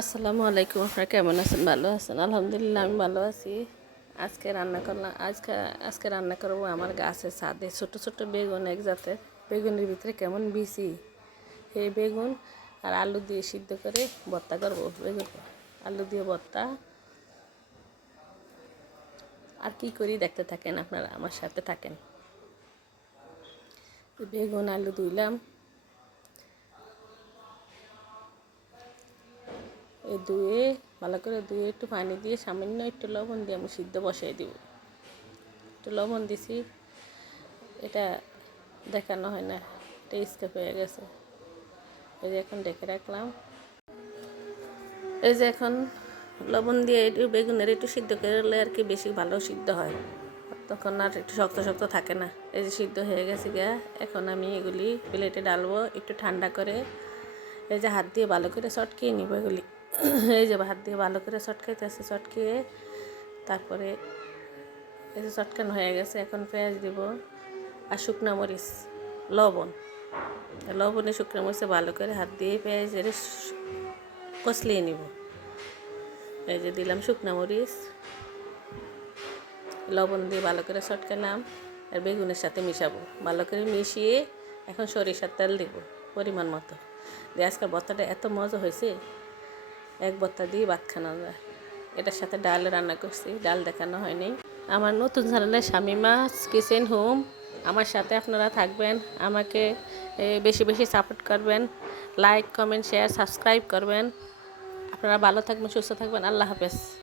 আসসালামু আলাইকুম। আপনারা কেমন আছেন? ভালো আছেন? আলহামদুলিল্লাহ আমি ভালো আছি। আজকে রান্না করলাম আজকে রান্না করবো আমার গাছের ছাদে ছোট ছোট বেগুন, এক জাতের বেগুনের ভিতরে কেমন বিচি, এই বেগুন আর আলু দিয়ে সিদ্ধ করে ভর্তা করবো। বেগুন আলু দিয়ে ভর্তা। আর কি করি দেখতে থাকেন, আপনারা আমার সাথে থাকেন। বেগুন আলু ধুইলাম, ধুয়ে ভালো করে ধুয়ে একটু পানি দিয়ে সামান্য একটু লবণ দিয়ে আমি সিদ্ধ বসাই দিব। একটু লবণ দিছি, এটা দেখানো হয় না, এটা স্কেপ হয়ে গেছে। এই যে এখন ডেকে রাখলাম। এই যে এখন লবণ দিয়ে একটু বেগুনের একটু সিদ্ধ করলে আর কি বেশি ভালো সিদ্ধ হয়, তখন আর একটু শক্ত শক্ত থাকে না। এই যে সিদ্ধ হয়ে গেছে গিয়া, এখন আমি এগুলি প্লেটে ডালবো একটু ঠান্ডা করে। এই যে হাত দিয়ে ভালো করে চটকিয়ে নিব এগুলি। এই যে হাত দিয়ে ভালো করে চটকাইতেছে, চটকিয়ে তারপরে এই যে চটকানো হয়ে গেছে। এখন পেঁয়াজ দিব আর শুকনো মরিচ, লবণে শুকনো মরিচে ভালো করে হাত দিয়ে পেঁয়াজের কষলিয়ে নিব। এই যে দিলাম শুকনো মরিচ, লবণ দিয়ে ভালো করে চটকালাম আর বেগুনের সাথে মিশাবো। ভালো করে মিশিয়ে এখন সরিষার তেল দিব পরিমাণ মতো। যে আজকের ভর্তাটা এত মজা হয়েছে, এক ভর্তা দিয়ে ভাত খাওয়া যায়। এটার সাথে ডাল রান্না করছি, ডাল দেখানো হয়নি। আমার নতুন চ্যানেলে শামিমাস কিচেন হোম, আমার সাথে আপনারা থাকবেন, আমাকে বেশি বেশি সাপোর্ট করবেন, লাইক কমেন্ট শেয়ার সাবস্ক্রাইব করবেন। আপনারা ভালো থাকবেন, সুস্থ থাকবেন। আল্লাহ হাফেজ।